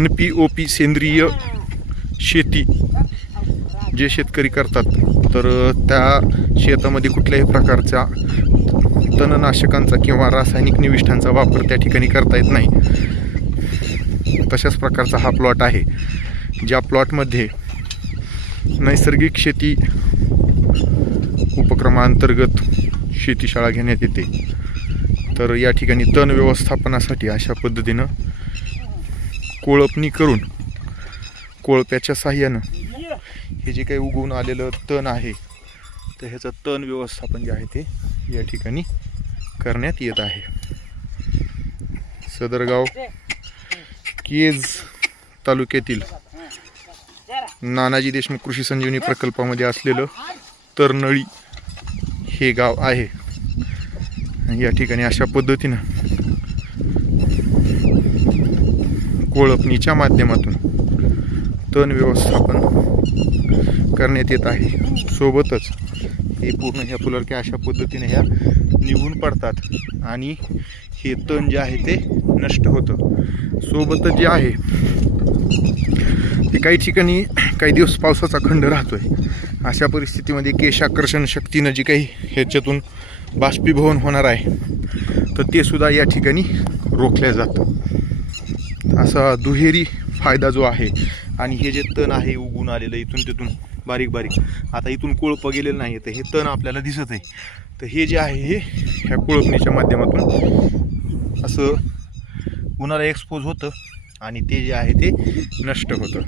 NPOP सेंद्रिय शेती जे शेतकरी करतात, तर त्या शेतामध्ये कुठल्याही प्रकारच्या तणनाशकांचा किंवा रासायनिक निविष्ठांचा वापर त्या ठिकाणी करता येत नाही. तशाच प्रकारचा हा प्लॉट आहे, ज्या प्लॉटमध्ये नैसर्गिक शेती उपक्रमांतर्गत शेतीशाळा घेण्यात येते. तर या ठिकाणी तण व्यवस्थापनासाठी अशा पद्धतीनं कोळपणी करून कोळप्याच्या साहाय्यानं हे जे काही उगवून आलेलं तण आहे, तर ह्याचं तण व्यवस्थापन जे आहे ते या ठिकाणी करण्यात येत आहे. सदरगाव केज तालुक्यातील नानाजी देशमुख कृषी संजीवनी प्रकल्पामध्ये असलेलं तरनळी हे गाव आहे. या ठिकाणी अशा पद्धतीनं कोळपणीच्या माध्यमातून तण व्यवस्थापन करण्यात येत आहे. सोबतच हे पूर्ण ह्या फुलरक्या अशा पद्धतीने ह्या निघून पडतात आणि हे तण जे आहे ते नष्ट होतं. सोबतच जे आहे ते काही ठिकाणी काही दिवस पावसाचा खंड राहतोय. अशा परिस्थितीमध्ये केशाकर्षण शक्तीनं जी काही ह्याच्यातून बाष्पीभवन होणार आहे, तर ते सुद्धा या ठिकाणी रोखल्या जातं. असा दुहेरी फायदा जो आहे. आणि हे जे तण आहे उगून आलेलं इथून तिथून बारीक बारीक, आता इथून कोळप गेलेलं नाही, तर हे तण आपल्याला दिसत आहे. तर हे जे आहे हे ह्या कोळपणीच्या माध्यमातून असं उन्हाला एक्सपोज होतं आणि ते जे आहे ते नष्ट होतं.